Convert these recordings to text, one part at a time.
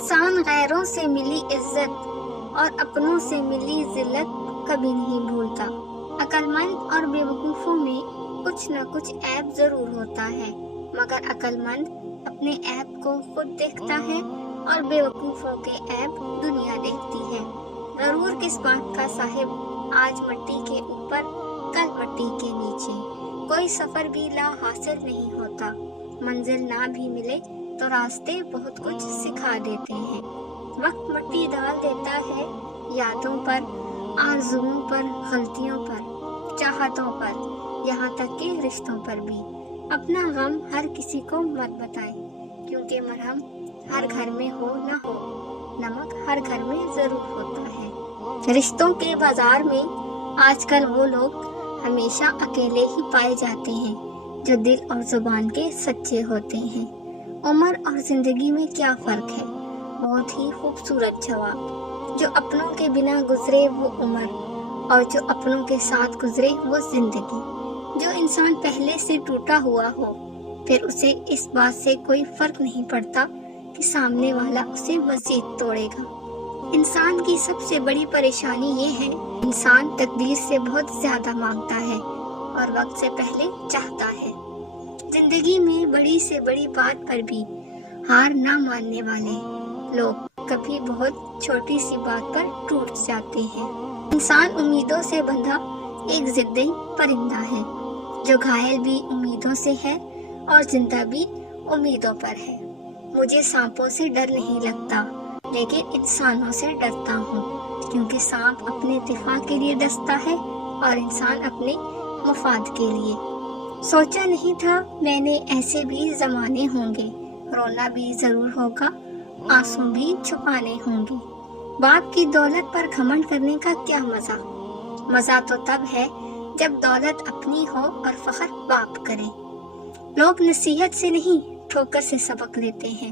انسان غیروں سے ملی عزت اور اپنوں سے ملی ذلت کبھی نہیں بھولتا۔ عقل مند اور بیوقوفوں میں کچھ نہ کچھ عیب ضرور ہوتا ہے، مگر عقل مند اپنے عیب کو خود دیکھتا ہے اور بیوقوفوں کے عیب دنیا دیکھتی ہے۔ غرور کس بات کا صاحب، آج مٹی کے اوپر کل مٹی کے نیچے، کوئی سفر بھی لا حاصل نہیں ہوتا، منزل نہ بھی ملے تو راستے بہت کچھ سکھا دیتے ہیں۔ وقت مٹی ڈال دیتا ہے یادوں پر، آرزوؤں پر، غلطیوں پر، چاہتوں پر، یہاں تک کہ رشتوں پر بھی۔ اپنا غم ہر کسی کو مت بتائیں، کیونکہ مرہم ہر گھر میں ہو نہ ہو، نمک ہر گھر میں ضرور ہوتا ہے۔ رشتوں کے بازار میں آج کل وہ لوگ ہمیشہ اکیلے ہی پائے جاتے ہیں جو دل اور زبان کے سچے ہوتے ہیں۔ عمر اور زندگی میں کیا فرق ہے؟ بہت ہی خوبصورت جواب۔ جو اپنوں کے بنا گزرے وہ عمر، اور جو اپنوں کے ساتھ گزرے وہ زندگی۔ جو انسان پہلے سے ٹوٹا ہوا ہو، پھر اسے اس بات سے کوئی فرق نہیں پڑتا کہ سامنے والا اسے مزید توڑے گا۔ انسان کی سب سے بڑی پریشانی یہ ہے، انسان تقدیر سے بہت زیادہ مانگتا ہے اور وقت سے پہلے چاہتا ہے۔ زندگی میں بڑی سے بڑی بات پر بھی ہار نہ ماننے والے لوگ کبھی بہت چھوٹی سی بات پر ٹوٹ جاتے ہیں۔ انسان امیدوں سے بندھا ایک ضدی پرندہ ہے، جو گھائل بھی امیدوں سے ہے اور زندہ بھی امیدوں پر ہے۔ مجھے سانپوں سے ڈر نہیں لگتا، لیکن انسانوں سے ڈرتا ہوں، کیونکہ سانپ اپنے دفاع کے لیے ڈستا ہے اور انسان اپنے مفاد کے لیے۔ سوچا نہیں تھا میں نے ایسے بھی زمانے ہوں گے، رونا بھی ضرور ہوگا، آنسو بھی چھپانے ہوں گے۔ باپ کی دولت پر گھمنڈ کرنے کا کیا مزہ؟ مزہ تو تب ہے جب دولت اپنی ہو اور فخر باپ کرے۔ لوگ نصیحت سے نہیں ٹھوکر سے سبق لیتے ہیں،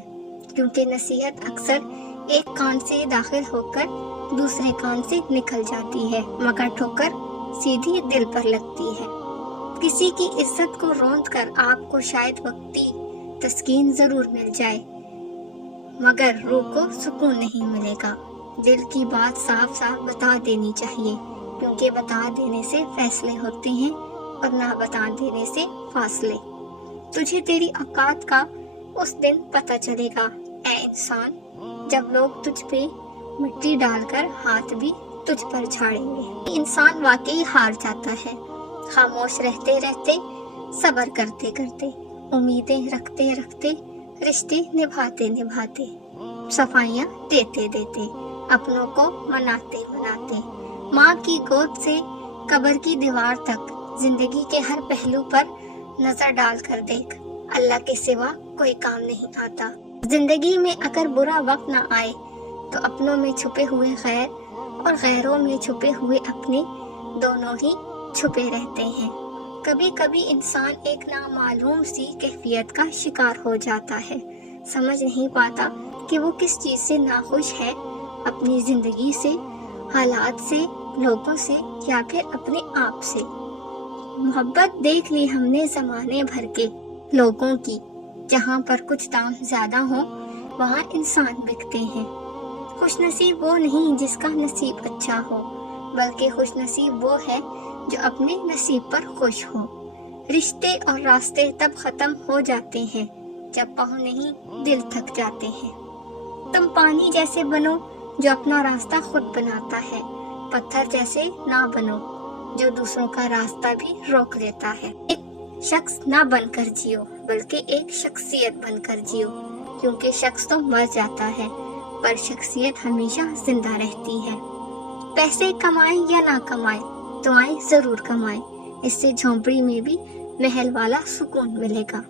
کیونکہ نصیحت اکثر ایک کان سے داخل ہو کر دوسرے کان سے نکل جاتی ہے، مگر ٹھوکر سیدھی دل پر لگتی ہے۔ کسی کی عزت کو روند کر آپ کو شاید وقتی تسکین ضرور مل جائے، مگر روح کو سکون نہیں ملے گا۔ دل کی بات صاف صاف بتا دینی چاہیے، کیونکہ بتا دینے سے فیصلے ہوتے ہیں اور نہ بتا دینے سے فاصلے۔ تجھے تیری اوقات کا اس دن پتہ چلے گا اے انسان، جب لوگ تجھ پہ مٹی ڈال کر ہاتھ بھی تجھ پر جھاڑیں گے۔ انسان واقعی ہار جاتا ہے، خاموش رہتے رہتے، صبر کرتے کرتے، امیدیں رکھتے رکھتے، رشتے نبھاتے نبھاتے، صفائیاں دیتے دیتے، اپنوں کو مناتے مناتے۔ ماں کی گود سے قبر کی دیوار تک، زندگی کے ہر پہلو پر نظر ڈال کر دیکھ، اللہ کے سوا کوئی کام نہیں آتا۔ زندگی میں اگر برا وقت نہ آئے تو اپنوں میں چھپے ہوئے غیر اور غیروں میں چھپے ہوئے اپنے، دونوں ہی چھپے رہتے ہیں۔ کبھی کبھی انسان ایک نامعلوم سی کیفیت کا شکار ہو جاتا ہے، سمجھ نہیں پاتا کہ وہ کس چیز سے ناخوش ہے، اپنی زندگی سے، حالات سے، لوگوں سے، یا پھر اپنے آپ سے۔ محبت دیکھ لی ہم نے زمانے بھر کے لوگوں کی، جہاں پر کچھ دام زیادہ ہوں وہاں انسان بکتے ہیں۔ خوش نصیب وہ نہیں جس کا نصیب اچھا ہو، بلکہ خوش نصیب وہ ہے جو اپنے نصیب پر خوش ہو۔ رشتے اور راستے تب ختم ہو جاتے ہیں جب پاؤں نہیں دل تھک جاتے ہیں۔ تم پانی جیسے بنو جو اپنا راستہ خود بناتا ہے، پتھر جیسے نہ بنو جو دوسروں کا راستہ بھی روک لیتا ہے۔ ایک شخص نہ بن کر جیو، بلکہ ایک شخصیت بن کر جیو، کیونکہ شخص تو مر جاتا ہے پر شخصیت ہمیشہ زندہ رہتی ہے۔ پیسے کمائیں یا نہ کمائیں، دعائیں ضرور کمائیں، اس سے جھونپڑی میں بھی محل والا سکون ملے گا۔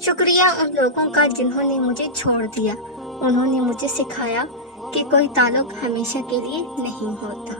شکریہ ان لوگوں کا جنہوں نے مجھے چھوڑ دیا، انہوں نے مجھے سکھایا کہ کوئی تعلق ہمیشہ کے لیے نہیں ہوتا۔